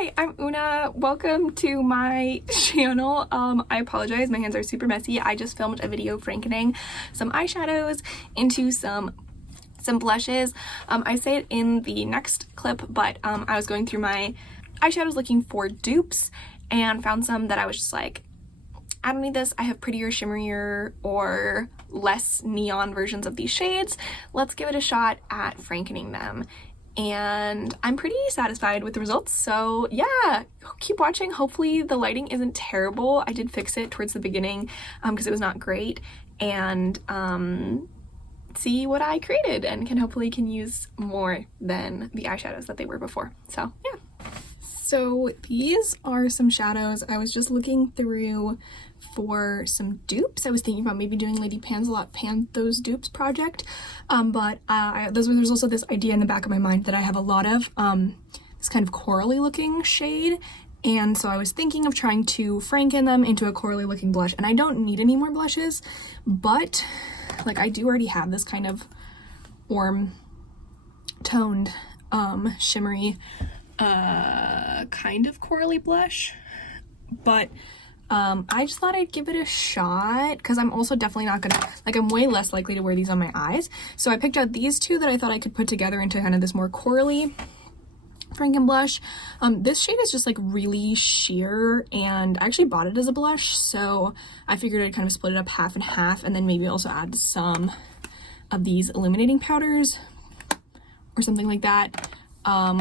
Hi, I'm Una. Welcome to my channel. I apologize, my hands are super messy. I just filmed a video frankening some eyeshadows into some blushes. I say it in the next clip, but I was going through my eyeshadows looking for dupes and found some that I was just like, I don't need this. I have prettier, shimmerier, or less neon versions of these shades. Let's give it a shot at frankening them. And I'm pretty satisfied with the results, so yeah, keep watching. Hopefully the lighting isn't terrible. I did fix it towards the beginning because it was not great, and see what I created and hopefully can use more than the eyeshadows that they were before. So yeah. So these are some shadows. I was just looking through for some dupes. I was thinking about maybe doing Lady Pansalot Pan those dupes project, but there's also this idea in the back of my mind that I have a lot of this kind of corally looking shade, and so I was thinking of trying to franken them into a corally looking blush. And I don't need any more blushes, but like I do already have this kind of warm toned shimmery kind of corally blush, but I just thought I'd give it a shot because I'm also definitely not gonna, like, I'm way less likely to wear these on my eyes. So I picked out these two that I thought I could put together into kind of this more corally Franken blush. This shade is just like really sheer, and I actually bought it as a blush, so I figured I'd kind of split it up half and half, and then maybe also add some of these illuminating powders or something like that.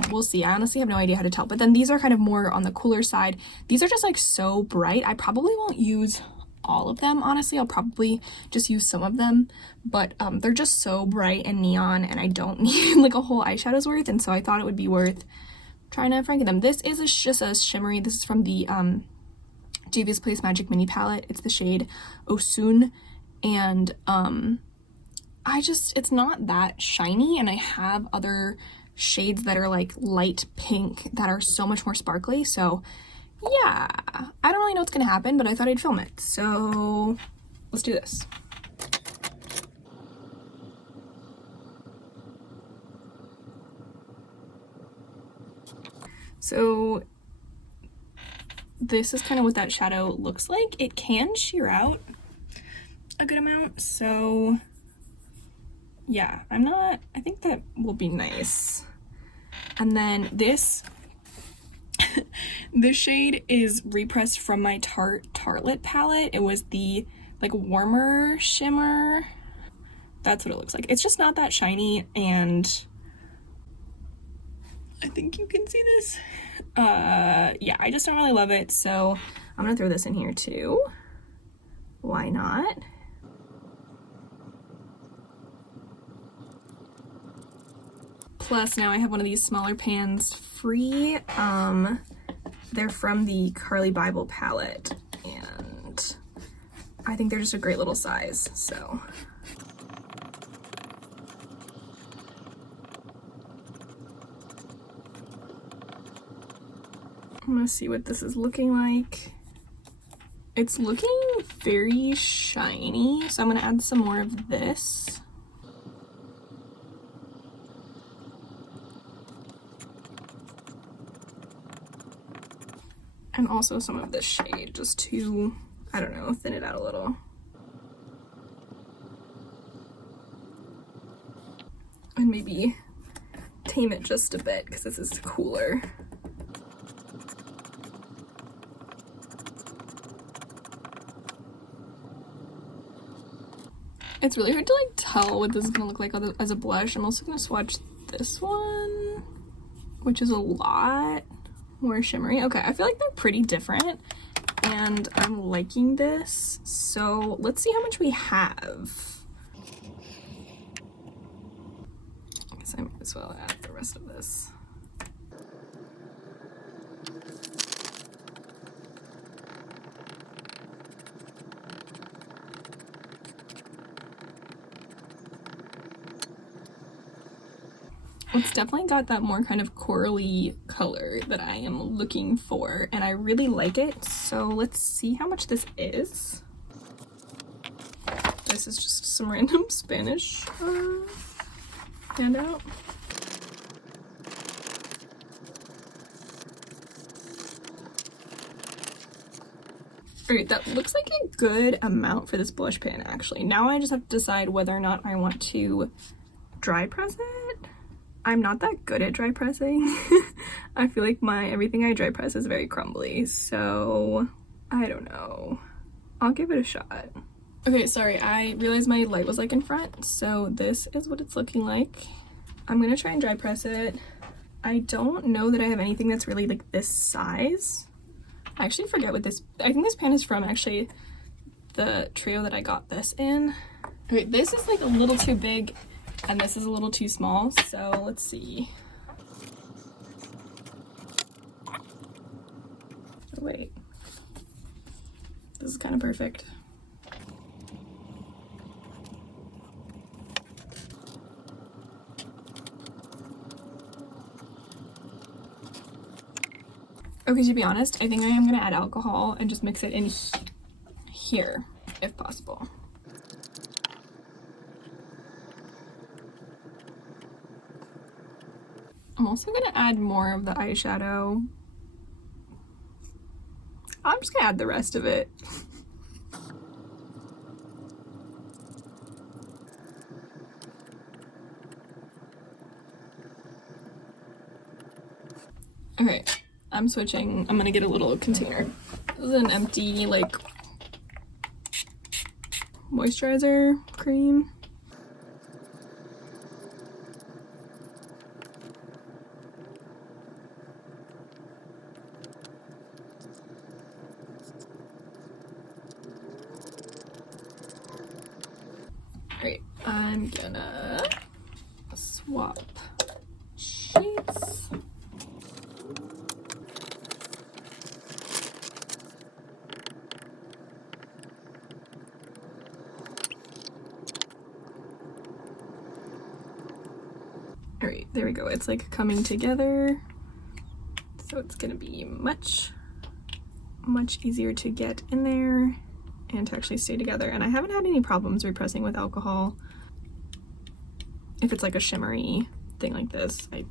We'll see. I honestly have no idea how to tell, but then these are kind of more on the cooler side. These are just like so bright. I probably won't use all of them, honestly. I'll probably just use some of them, but they're just so bright and neon, and I don't need like a whole eyeshadow's worth, and so I thought it would be worth trying to franken them. This is just a shimmery. This is from the Juvia's Place Magic Mini Palette. It's the shade Osun, and it's not that shiny, and I have other shades that are like light pink that are so much more sparkly. So yeah, I don't really know what's gonna happen, but I thought I'd film it, so let's do this. So this is kind of what that shadow looks like. It can sheer out a good amount, so yeah, I think that will be nice. And then this this shade is repressed from my Tartelette palette. It was the like warmer shimmer. That's what it looks like. It's just not that shiny, and I think you can see this. Yeah, I just don't really love it, so I'm gonna throw this in here too. Why not? Plus now I have one of these smaller pans free. They're from the Carly Bible palette, and I think they're just a great little size, so. I'm gonna see what this is looking like. It's looking very shiny, so I'm gonna add some more of this. And also some of this shade, just to, I don't know, thin it out a little. And maybe tame it just a bit, because this is cooler. It's really hard to like tell what this is gonna look like as a blush. I'm also gonna swatch this one, which is a lot more shimmery. Okay, I feel like they're pretty different, and I'm liking this. So let's see how much we have. I guess I might as well add the rest of this. It's definitely got that more kind of corally color that I am looking for, and I really like it. So let's see how much this is. This is just some random Spanish handout. Alright, that looks like a good amount for this blush pan, actually. Now I just have to decide whether or not I want to dry press it. I'm not that good at dry pressing. I feel like everything I dry press is very crumbly, so I don't know. I'll give it a shot. Okay, sorry, I realized my light was like in front, so this is what it's looking like. I'm gonna try and dry press it. I don't know that I have anything that's really like this size. I actually forget what this, I think this pan is from actually the trio that I got this in. Okay, this is like a little too big and this is a little too small, so let's see. Oh, wait. This is kind of perfect. Okay, to be honest, I think I am gonna add alcohol and just mix it in here, if possible. I'm also gonna add more of the eyeshadow. I'm just gonna add the rest of it. Okay. I'm switching. I'm gonna get a little container. This is an empty, like, moisturizer cream. Alright, I'm gonna swap sheets. Alright, there we go. It's like coming together. So it's gonna be much easier to get in there and to actually stay together. And I haven't had any problems repressing with alcohol. If it's like a shimmery thing like this. I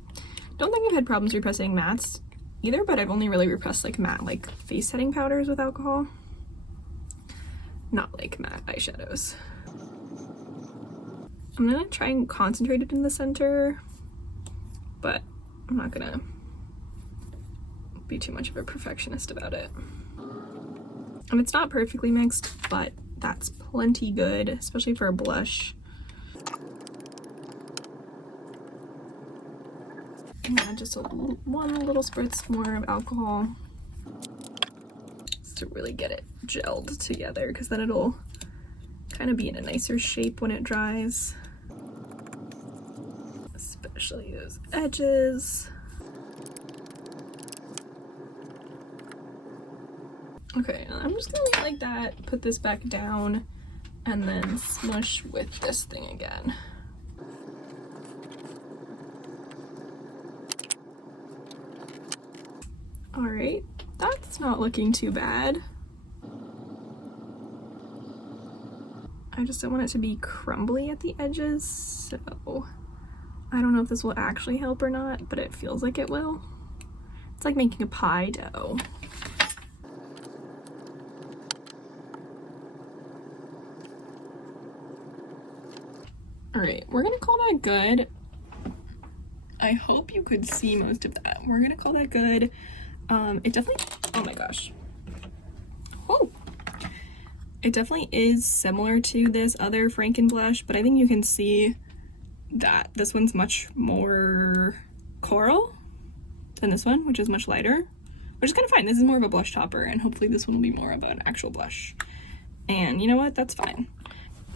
don't think I've had problems repressing mattes either, but I've only really repressed like matte, like face setting powders with alcohol. Not like matte eyeshadows. I'm gonna try and concentrate it in the center, but I'm not gonna be too much of a perfectionist about it. And it's not perfectly mixed, but that's plenty good, especially for a blush. I'm gonna add just one little spritz more of alcohol just to really get it gelled together, because then it'll kind of be in a nicer shape when it dries. Especially those edges. Okay, I'm just gonna leave it like that, put this back down, and then smush with this thing again. Alright, that's not looking too bad. I just don't want it to be crumbly at the edges, so I don't know if this will actually help or not, but it feels like it will. It's like making a pie dough. Alright, we're gonna call that good. I hope you could see most of that. We're gonna call that good. It definitely, oh my gosh. Whoa! It definitely is similar to this other Franken blush, but I think you can see that this one's much more coral than this one, which is much lighter, which is kind of fine. This is more of a blush topper, and hopefully this one will be more of an actual blush. And you know what? That's fine.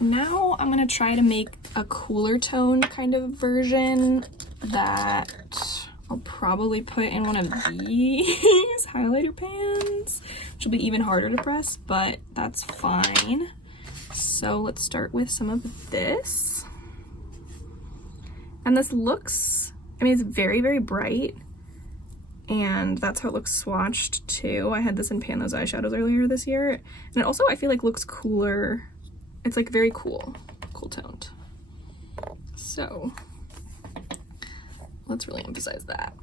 Now I'm gonna try to make a cooler tone kind of version that I'll probably put in one of these highlighter pans, which will be even harder to press, but that's fine. So let's start with some of this. And this looks, I mean, it's very, very bright, and that's how it looks swatched too. I had this in Pan Those Eyeshadows earlier this year, and it also, I feel like, looks cooler. It's like very cool toned. So let's really emphasize that.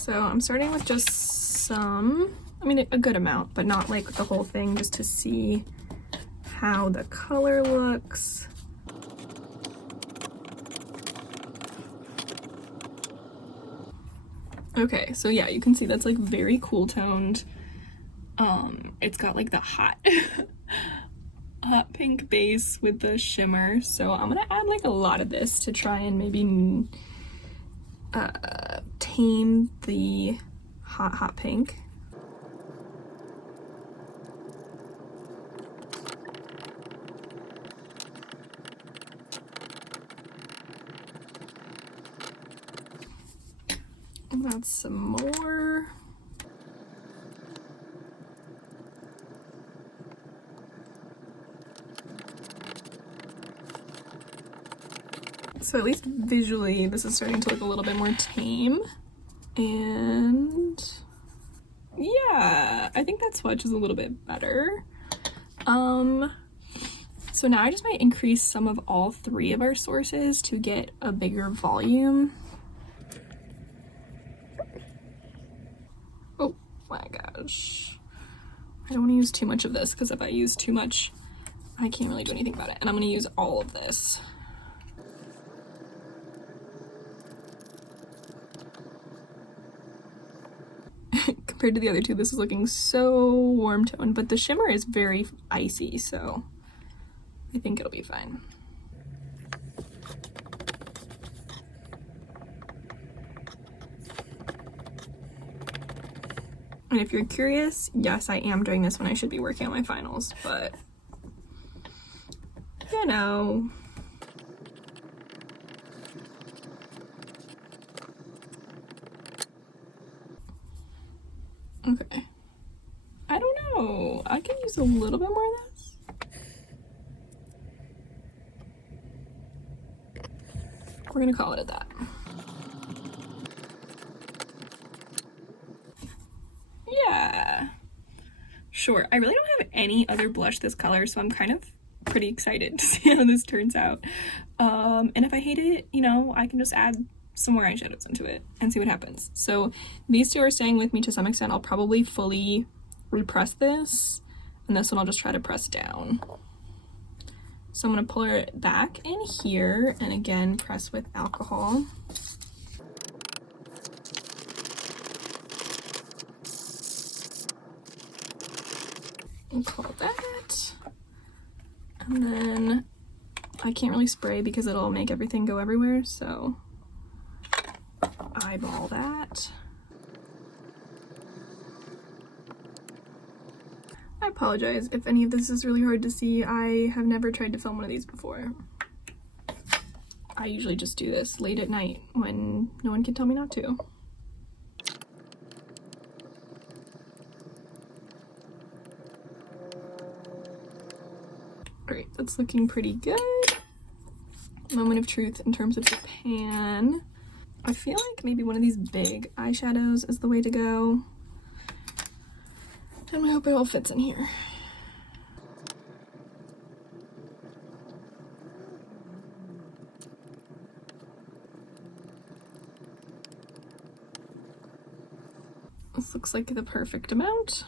So I'm starting with just some, I mean a good amount, but not like the whole thing, just to see how the color looks. Okay, so yeah, you can see that's like very cool toned. It's got like the hot hot pink base with the shimmer, so I'm gonna add like a lot of this to try and maybe tame the hot pink. Add some more. So at least visually, this is starting to look a little bit more tame. And yeah, I think that swatch is a little bit better. So now I just might increase some of all three of our sources to get a bigger volume. Oh my gosh. I don't want to use too much of this, because if I use too much, I can't really do anything about it. And I'm going to use all of this. Compared to the other two, this is looking so warm toned, but the shimmer is very icy, so I think it'll be fine. And if you're curious, yes, I am doing this when I should be working on my finals, but you know. Okay. I don't know. I can use a little bit more of this. We're gonna call it at that. Yeah. Sure. I really don't have any other blush this color, so I'm kind of pretty excited to see how this turns out. And if I hate it, you know, I can just add some more eyeshadows into it and see what happens. So these two are staying with me to some extent. I'll probably fully repress this, and this one I'll just try to press down. So I'm going to pull it back in here and again press with alcohol. And call that. And then I can't really spray because it'll make everything go everywhere, so eyeball that. I apologize if any of this is really hard to see. I have never tried to film one of these before. I usually just do this late at night when no one can tell me not to. Alright, that's looking pretty good. Moment of truth in terms of the pan. I feel like maybe one of these big eyeshadows is the way to go. And I hope it all fits in here. This looks like the perfect amount.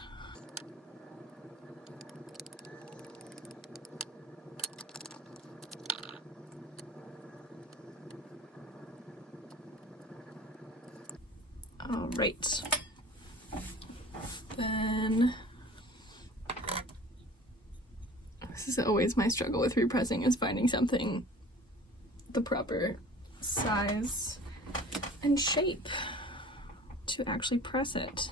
All right. Then this is always my struggle with repressing, is finding something the proper size and shape to actually press it.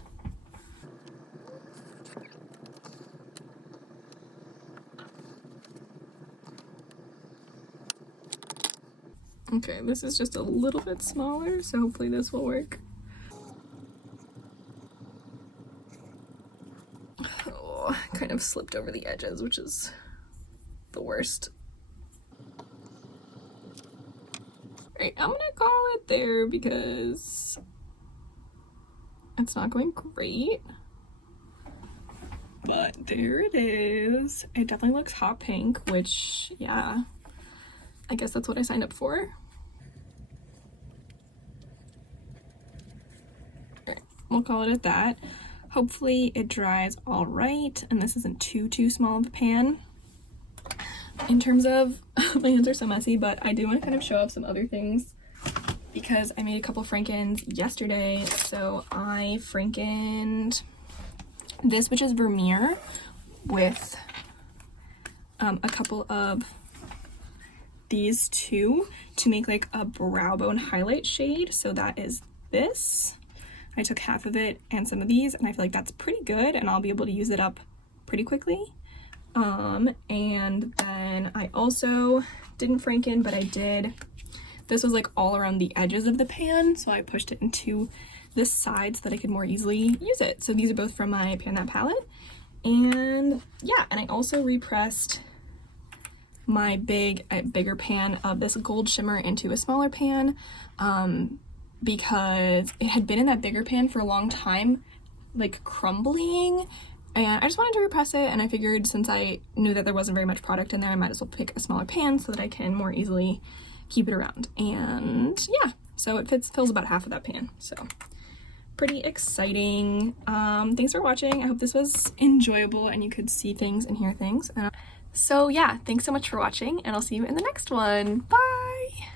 Okay, this is just a little bit smaller, so hopefully this will work. Oh, kind of slipped over the edges, which is the worst. Right, I'm gonna call it there because it's not going great. But there it is. It definitely looks hot pink, which, yeah, I guess that's what I signed up for. Alright, we'll call it at that. Hopefully it dries all right, and this isn't too small of a pan. In terms of, my hands are so messy, but I do want to kind of show off some other things because I made a couple Frankens yesterday. So I Frankened this, which is Vermeer, with a couple of these two to make like a brow bone highlight shade. So that is this. I took half of it and some of these, and I feel like that's pretty good, and I'll be able to use it up pretty quickly. And then I also didn't Franken, but I did, this was like all around the edges of the pan, so I pushed it into the sides so that I could more easily use it. So these are both from my Pan That palette. And yeah, and I also repressed my bigger pan of this gold shimmer into a smaller pan, because it had been in that bigger pan for a long time, like crumbling, and I just wanted to repress it, and I figured since I knew that there wasn't very much product in there, I might as well pick a smaller pan so that I can more easily keep it around. And yeah, so it fills about half of that pan, so pretty exciting. Thanks for watching. I hope this was enjoyable and you could see things and hear things. So yeah, thanks so much for watching, and I'll see you in the next one. Bye!